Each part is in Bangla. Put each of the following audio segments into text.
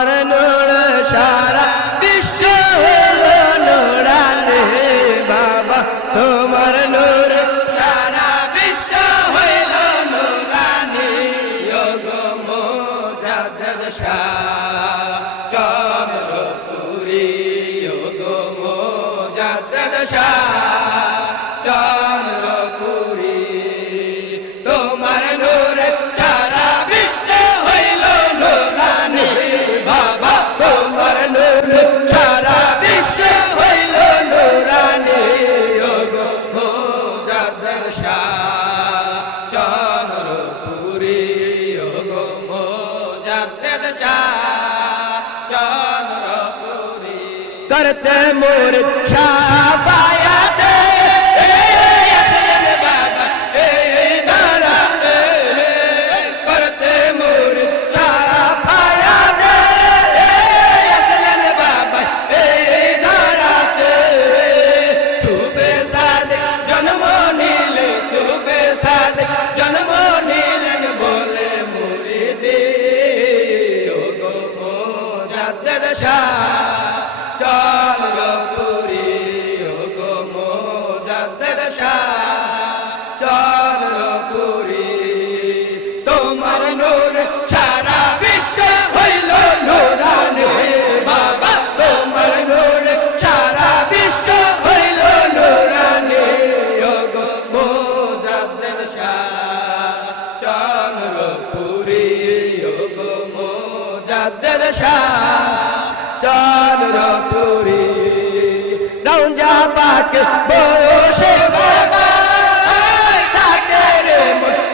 তোমার নূর সারা বিশ্ব হলো নূরানি বাবা তোমার নূর সারা বিশ্ব হইল নূরানি ওগো মুজাদ্দিদ শাহ চন্দ্রপুরী ওগো মুজাদ্দিদ শাহ চন্দ্রপুরী তোমার নূর সারা বিশ্ব হইল নূরানি বাবা তোমার নূর সারা বিশ্ব হইল নূরানি ওগো মুজাদ্দিদ শাহ চন্দ্রপুরী ওগো মুজাদ্দিদ শাহ চন্দ্রপুরী করতে মুরিদ শাফায়াত জন্ম নিলেন বলে মুরিদি ওগো মুজাদ্দিদ শাহ চন্দ্রপুরী ওগো মুজাদ্দিদ শাহ চন্দ্রপুরী তোমার নূর সারা বিশ্ব হইল নূরানি বাবা তোমার নূর সারা বিশ্ব হইল নূরানি ওগো মুজাদ্দিদ শাহ চন্দ্রপুরী ওগো মুজাদ্দিদ শাহ চন্দ্রপুরী রওজা পাক বসে বাবা থাকে রে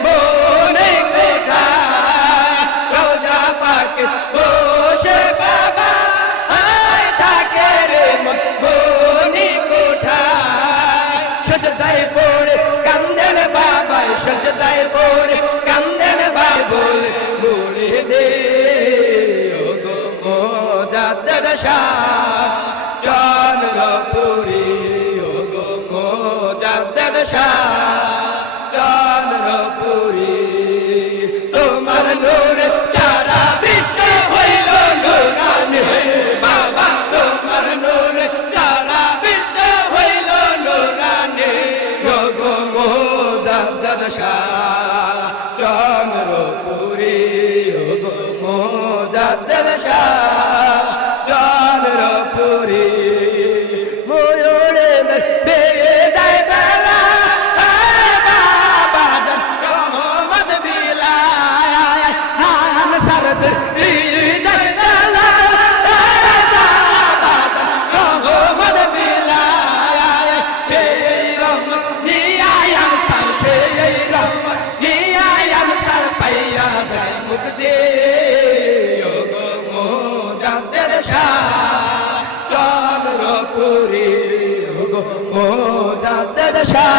মনে কোথায় রওজা পাক বসে বাবা থাকে রে মনে কোথায় সজদায় পড়ে কান্দেন বাবা সজদায় পড়ে কান্দেন বাবা বলে মুরিদি ওগো মুজাদ্দিদ শাহ চন্দ্রপুরী ওগো মুজাদ্দিদ শাহ চন্দ্রপুরী তোমার নূর সারা বিশ্ব হইল নূরানি বাবা তোমার নূর সারা বিশ্ব হইল নূরানি ওগো মুজাদ্দিদ শাহ চন্দ্রপুরী ওগো মুজাদ্দিদ শাহ চন্দ্রপুরী ময়ূরে বেদায় বেলা বাবা জান রহমত বিলায় হান সরদর হৃদয় বেলা বাবা জান রহমত বিলায় সেই রহমত নিয়ায় আনসার সেই রহমত নিয়ায় আনসার পাইয়া যায় মুক্তি ওগো মুজাদ্দিদ শাহ চন্দ্রপুরী ওগো মুজাদ্দিদ শাহ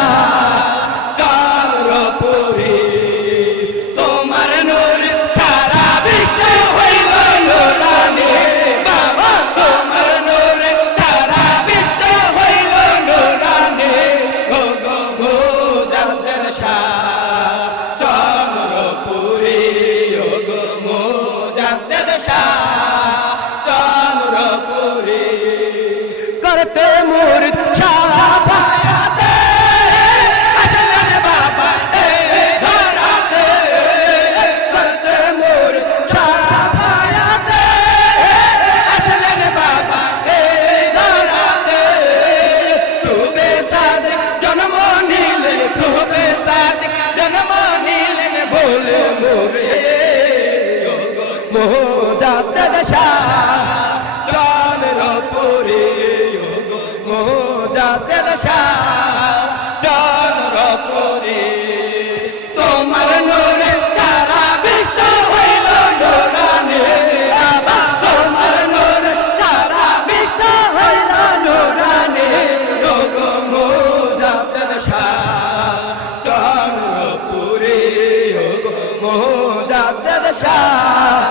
চন্দ্রপুরী তোমার নূর সারা বিশ্ব হইল নূরানি বাবা তোমার নূর সারা বিশ্ব হইল নূরানি ওগো মুজাদ্দিদ শাহ চন্দ্রপুরী ওগো মুজাদ্দিদ শাহ চন্দ্রপুরী করতে মুরিদ শাফায়াত আসলেন বাবা এই ধরাতে করতে মুরিদ শাফায়াত আসলেন বাবা এই ধরাতে সুবে সাদিক জন্ম নিলেন সুবে সাদিক জন্ম নিলেন বলে মুরিদ ওগো মুজাদ্দিদ শাহ চন্দ্রপুরী ওগো মুজাদ্দিদ শাহ চন্দ্রপুরী তোমার নূর সারা বিশ্ব হইল নূরানি বাবা তোমার নূর সারা বিশ্ব হইল নূরানি ওগো মুজাদ্দিদ শাহ চন্দ্রপুরী ওগো মুজাদ্দিদ শাহ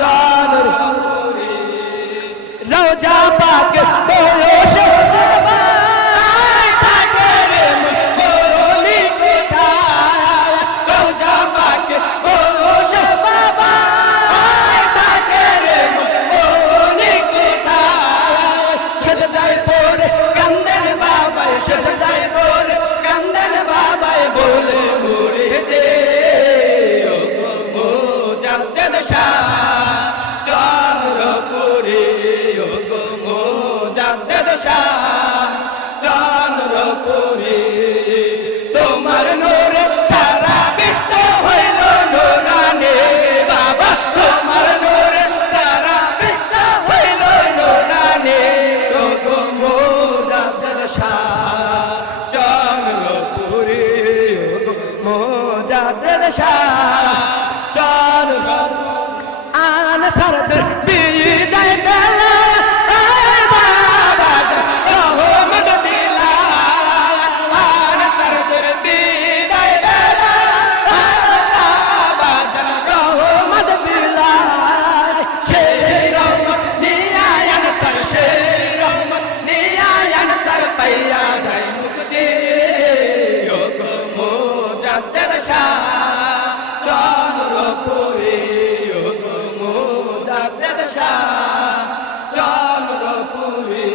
চন্দ্রপুরী রওজা পাক বসে থাকে রে মনে কোথায় শাহ চন্দ্রপুরী তোমার নূরে সারা বিশ্ব হইল নূরানি বাবা তোমার নূরে সারা বিশ্ব হইল নূরানি ওগো মোজাদ্দেদ শাহ চন্দ্রপুরী ওগো মোজাদ্দেদ শাহ চন্দ্রপুরী আন সরদর বিদায় বেলা আয় বাবা রহমত দিলা আন সরদর বিদায় বেলা বাবা রহমত দিলা সেই রহমত নিয়ায়ন সর সেই রহমত নিয়ায়ন সর পাইয়া যায় মুক্তি ওগো মোজাদ্দেদ শাহ চন্দ্রপুরী চন্দ্রপুরী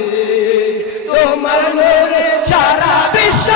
তোমার নূরে সারা বিশ্ব